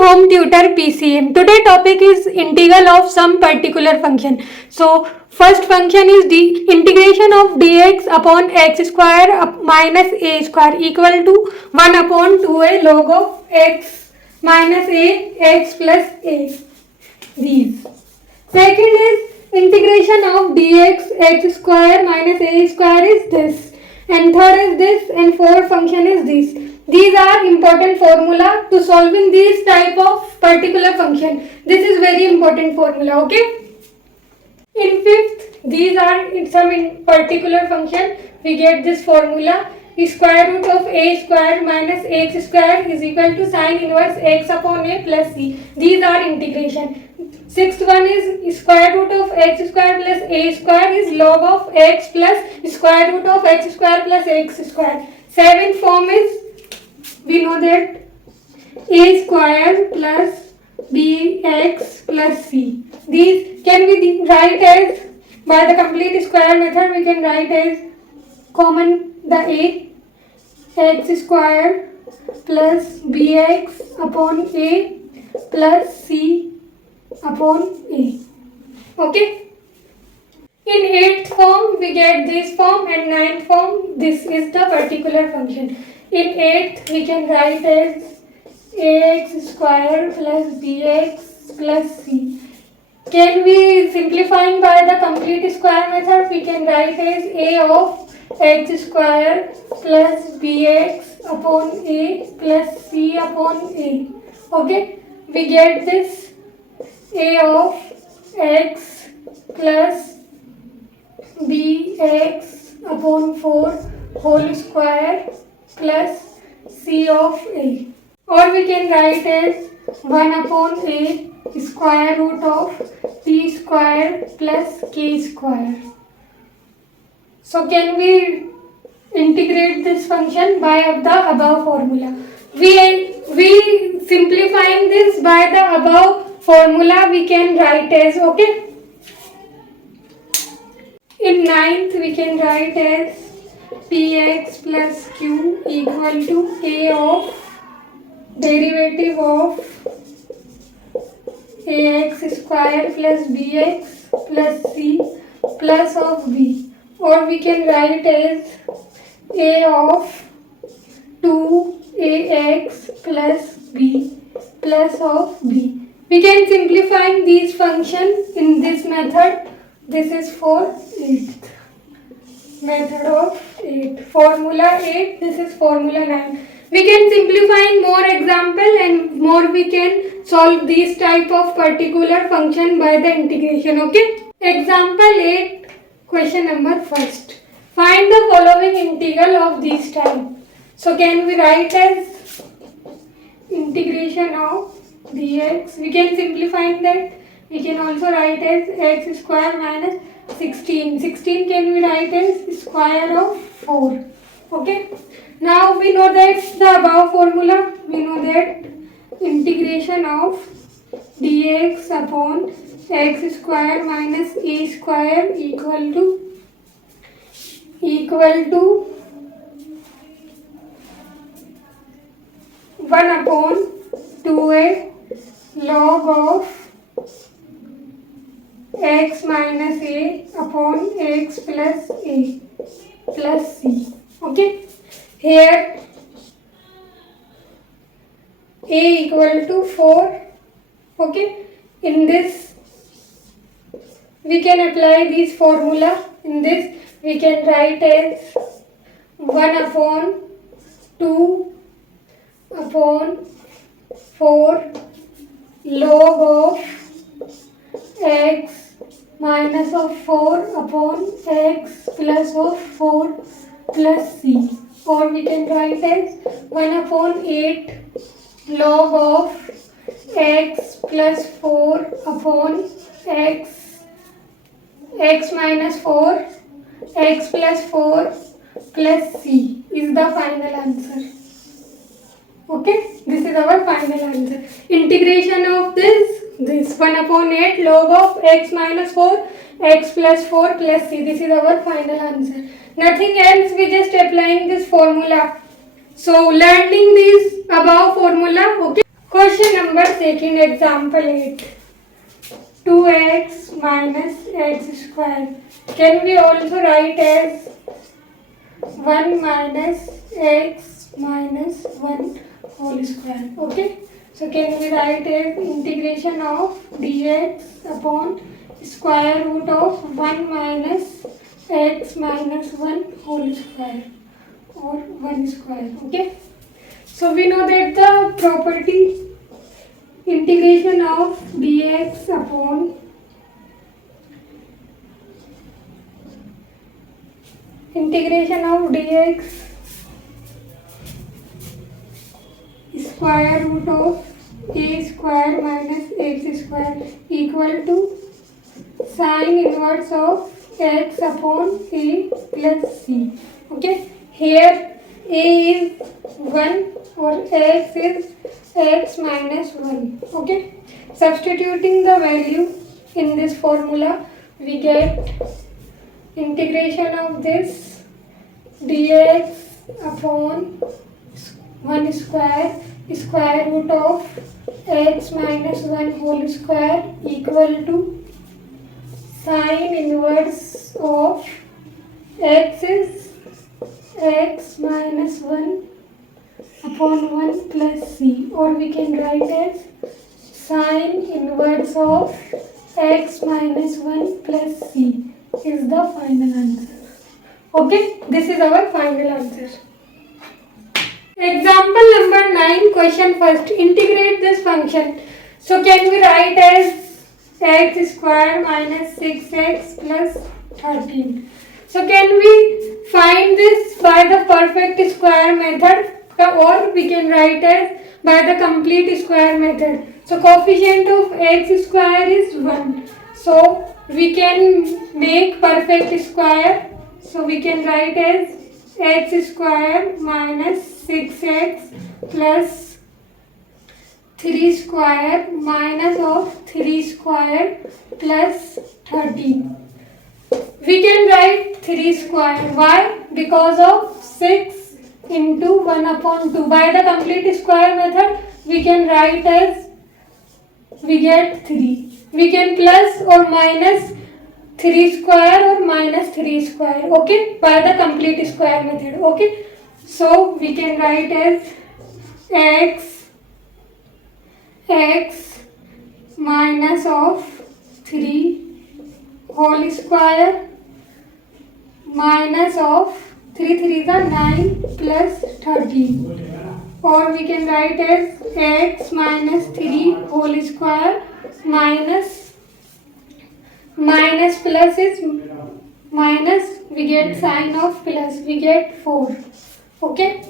Home Tutor PCM. Today topic is integral of some particular function. So first function is integration of dx upon x square minus a square equal to 1 upon 2a log of x minus a x plus a. These. Second is integration of dx x square minus a square is this, and third is this, and fourth function is this. These are important formula to solving these type of particular function. This is very important formula. Okay. In fifth, these are in some particular function. We get this formula: square root of a square minus x square is equal to sine inverse x upon a plus c. These are integration. Sixth one is square root of x square plus a square is log of x plus square root of x square plus x square. Seventh form is, we know that a square plus bx plus c. These can be write as, by the complete square method we can write as common the a, x square plus bx upon a plus c upon a. Okay. In 8th form we get this form, and 9th form this is the particular function. In 8th we can write as ax square plus bx plus c. Can we, simplifying by the complete square method, we can write as a of x square plus bx upon a plus c upon a. Okay, we get this a of x plus bx upon 4 whole square plus c of a, or we can write as 1 upon a square root of t square plus k square. So can we integrate this function by the above formula? We simplifying this by the above formula we can write as, okay. In 9th we can write as px plus q equal to a of derivative of ax square plus bx plus c plus of b, or we can write as a of 2ax plus b plus of b. We can simplifying these functions in this method. This is for 8th. Method of 8. Formula 8. This is formula 9. We can simplifying more example and more we can solve these type of particular function by the integration. Okay. Example 8. Question number first. Find the following integral of this type. So can we write as integration of dx? We can simplify that. We can also write as x square minus 16. 16 can we write as square of 4. Okay. Now we know that the above formula, we know that integration of dx upon x square minus a square equal to 1 upon 2a log of x minus a upon x plus a plus c. Okay. Here a equal to 4. Okay. In this we can apply this formula. In this we can write as 1 upon 2 upon 4 log of x minus of 4 upon x plus of 4 plus c, or we can write as 1 upon 8 log of x plus 4 upon x minus 4 x plus 4 plus c is the final answer. Okay, this is our final answer. Integration of this 1 upon 8 log of x minus 4 x plus 4 plus c. This is our final answer. Nothing else, we just applying this formula. So learning this above formula. Okay. Question number second, example 8. 2x minus x square can we also write as 1 minus x minus 1 whole square. Okay, so can we write as integration of dx upon square root of 1 minus x minus 1 whole square or 1 square. Okay, so we know that the property integration of dx upon integration of dx square root of a square minus x square equal to sine inverse of x upon a plus c. Okay, here a is 1 or x is x minus 1. Okay, substituting the value in this formula we get integration of this dx upon 1 square root of x minus 1 whole square equal to sine inverse of x is x minus 1 upon 1 plus c, or we can write as sine inverse of x minus 1 plus c is the final answer. Okay, this is our final answer. Example number 9, question first. Integrate this function. So can we write as x square minus 6x plus 13. So can we find this by the perfect square method, or we can write as by the complete square method. So coefficient of x square is 1. So we can make perfect square. So we can write as x square minus 6x plus 3 square minus of 3 square plus 13. We can write 3 square. Why? Because of 6 into 1 upon 2. By the complete square method, we can write as we get 3. We can plus or minus 3 square or minus 3 square. Okay, by the complete square method. Okay, so we can write as x minus of 3 whole square minus of 3 3 is 9 plus 13, or we can write as x minus 3 whole square minus plus is minus, we get sign of plus, we get 4. Okay,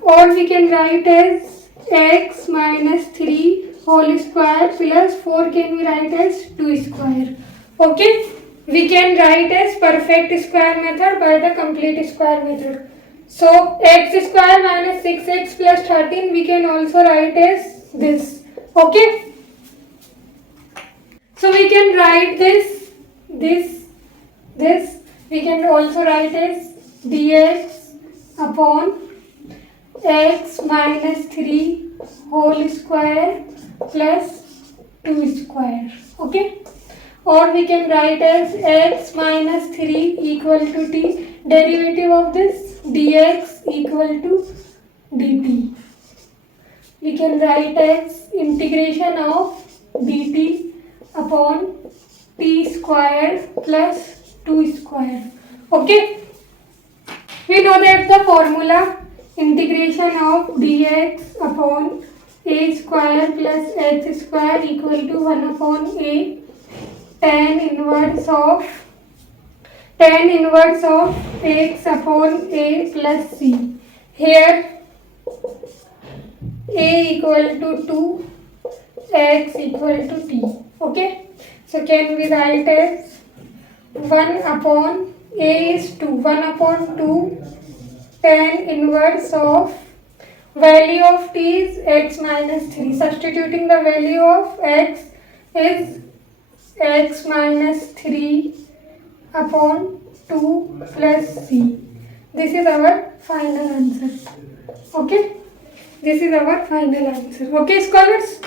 or we can write as x minus 3 whole square plus 4 can we write as 2 square. Okay, we can write as perfect square method by the complete square method. So x square minus 6x plus 13 we can also write as this. Okay, so we can write this we can also write as dx upon x minus 3 whole square plus 2 square. Okay, or we can write as x minus 3 equal to t, derivative of this dx equal to dt. We can write as integration of dt upon t square plus 2 square. Okay, we know that the formula integration of dx upon a square plus h square equal to 1 upon a tan inverse of x upon a plus c. Here a equal to 2, x equal to t. Okay, so can we write as 1 upon a is 2, 1 upon 2 tan inverse of value of t is x minus 3. Substituting the value of x is x minus 3 upon 2 plus c. This is our final answer. Okay, This is our final answer. Okay, scholars.